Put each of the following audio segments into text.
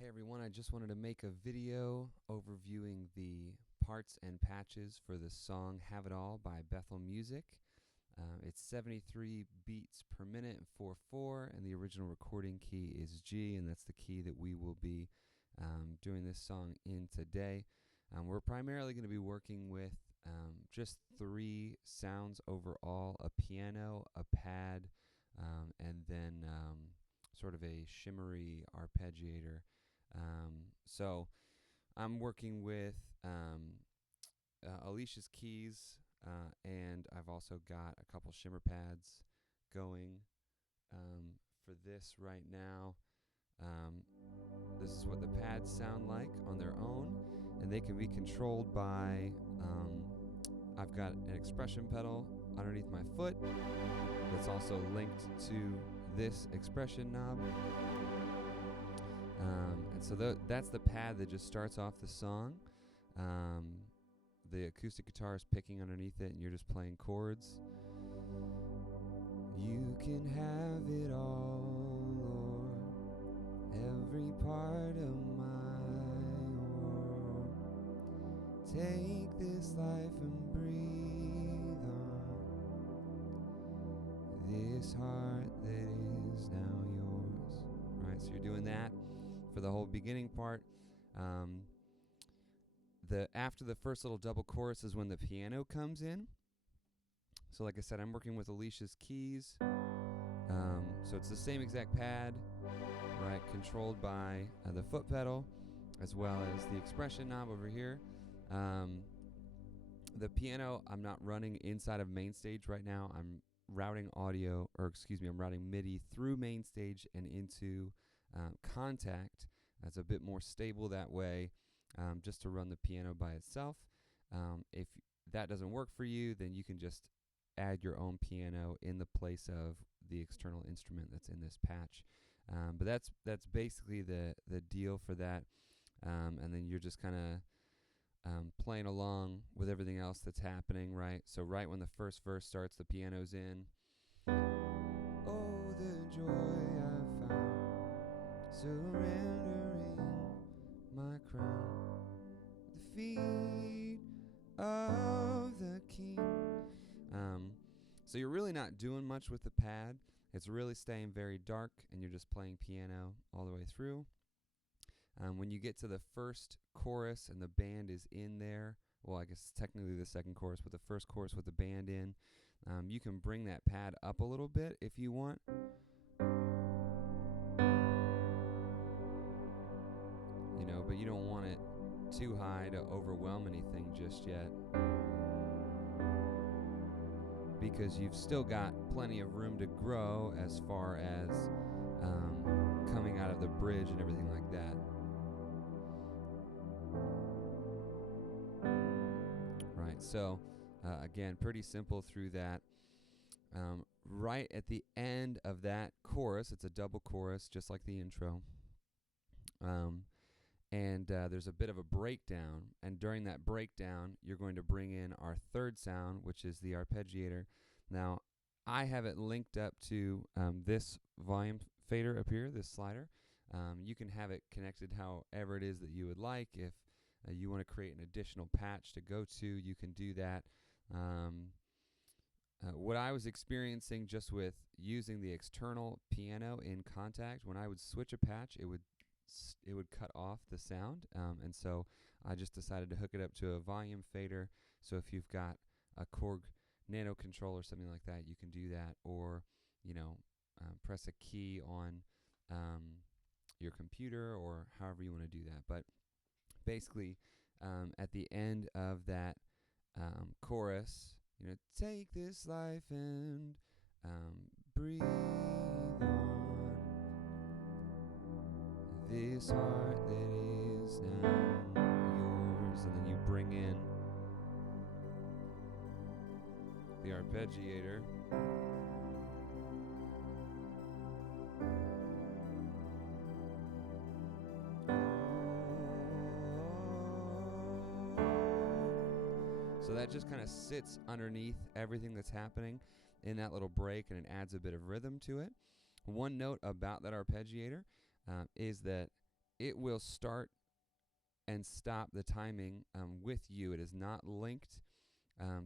Hey everyone, I just wanted to make a video overviewing the parts and patches for the song Have It All by Bethel Music. It's 73 beats per minute and 4/4, and the original recording key is G, and that's the key that we will be doing this song in today. We're primarily going to be working with just three sounds overall: a piano, a pad, and then sort of a shimmery arpeggiator. So I'm working with Alicia's keys, and I've also got a couple shimmer pads going for this right now. This is what the pads sound like on their own, and they can be controlled by I've got an expression pedal underneath my foot that's also linked to this expression knob. And so that's the pad that just starts off the song. The acoustic guitar is picking underneath it, and you're just playing chords. You can have it all, Lord, every part of my world. Take this life and breathe on this heart that is now yours. All right, so you're doing that for the whole beginning part. After the first little double chorus is when the piano comes in. So like I said, I'm working with Alicia's keys. So it's the same exact pad, right, controlled by the foot pedal as well as the expression knob over here. The piano I'm not running inside of main stage right now. I'm routing MIDI through main stage and into Contact. That's a bit more stable that way, just to run the piano by itself. If that doesn't work for you, then you can just add your own piano in the place of the external instrument that's in this patch. But that's basically the deal for that. And then you're just kind of playing along with everything else that's happening, right? So right when the first verse starts, the piano's in. Oh, the joy I found, surrendering my crown at the feet of the King. So you're really not doing much with the pad. It's really staying very dark, and you're just playing piano all the way through. When you get to the first chorus and the band is in there, well, I guess technically the second chorus, but the first chorus with the band in, you can bring that pad up a little bit if you want. But you don't want it too high to overwhelm anything just yet, because you've still got plenty of room to grow as far as coming out of the bridge and everything like that. Right, so again, pretty simple through that. Right at the end of that chorus, it's a double chorus, just like the intro. And there's a bit of a breakdown, and during that breakdown, you're going to bring in our third sound, which is the arpeggiator. Now, I have it linked up to this volume fader up here, this slider. You can have it connected however it is that you would like. If you want to create an additional patch to go to, you can do that. What I was experiencing just with using the external piano in Contact, when I would switch a patch, it would cut off the sound, and so I just decided to hook it up to a volume fader. So if you've got a Korg Nano controller or something like that, you can do that, or press a key on your computer, or however you want to do that. But basically, at the end of that chorus, take this life and breathe on this heart that is now yours, and then you bring in the arpeggiator. So that just kind of sits underneath everything that's happening in that little break, and it adds a bit of rhythm to it. One note about that arpeggiator is that it will start and stop the timing with you. It is not linked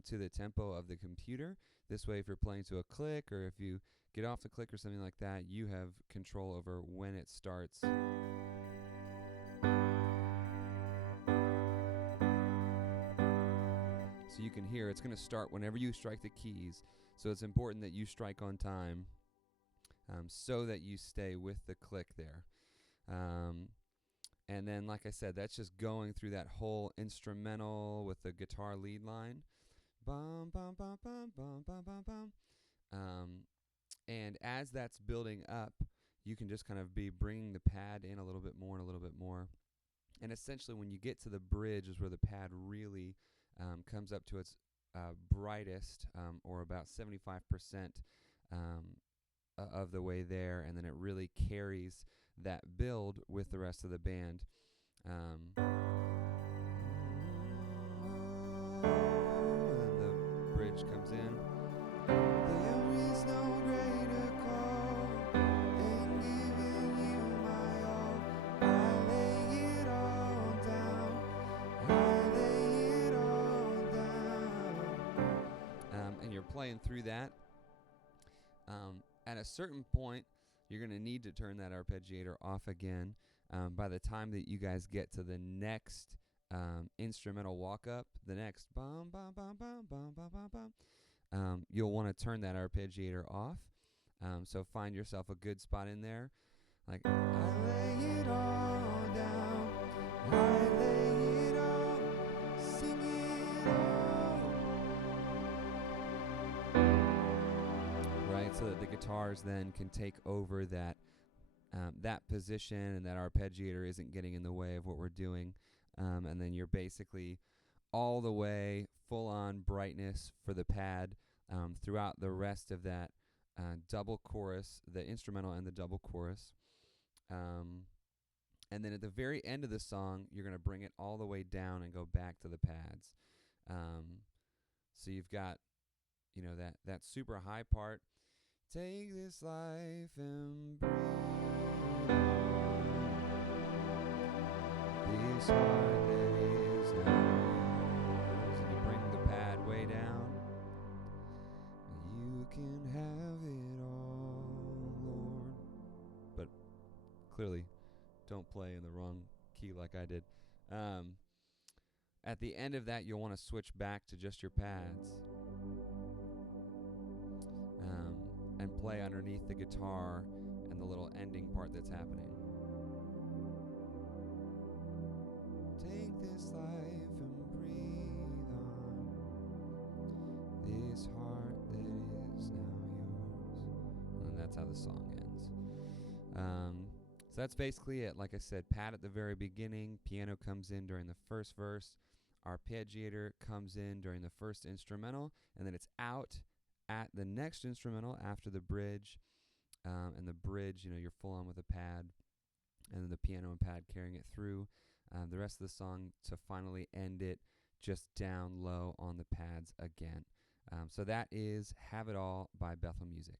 to the tempo of the computer. This way, if you're playing to a click or if you get off the click or something like that, you have control over when it starts. So you can hear it's going to start whenever you strike the keys. So it's important that you strike on time so that you stay with the click there. And then, like I said, that's just going through that whole instrumental with the guitar lead line. Bum, bum, bum, bum, bum, bum, bum, bum. And as that's building up, you can just kind of be bringing the pad in a little bit more and a little bit more. And essentially, when you get to the bridge is where the pad really comes up to its brightest, or about 75% of the way there, and then it really carries that build with the rest of the band. And then the bridge comes in. There is no greater call than giving you my all. I lay it all down. I lay it all down. And you're playing through that. At a certain point, you're going to need to turn that arpeggiator off again. By the time that you guys get to the next instrumental walk-up, the next bum, bum, bum, bum, bum, bum, bum, bum, you'll want to turn that arpeggiator off. So find yourself a good spot in there. Like, I lay it all down, I lay it all, sing it all. Right, so that the guitars then can take over that that position, and that arpeggiator isn't getting in the way of what we're doing. And then you're basically all the way full-on brightness for the pad throughout the rest of that double chorus, the instrumental and the double chorus. And then at the very end of the song, you're going to bring it all the way down and go back to the pads. So you've got, that super high part. Take this life and breathe on. This heart that is now yours. And you bring the pad way down. You can have it all, Lord. But clearly, don't play in the wrong key like I did. At the end of that, you'll want to switch back to just your pads. And play underneath the guitar and the little ending part that's happening. Take this life and breathe on. This heart that is now yours. And that's how the song ends. So that's basically it. Like I said, pad at the very beginning, piano comes in during the first verse, arpeggiator comes in during the first instrumental, and then it's out at the next instrumental after the bridge. And the bridge, you're full on with a pad, and then the piano and pad carrying it through the rest of the song to finally end it just down low on the pads again. So that is Have It All by Bethel Music.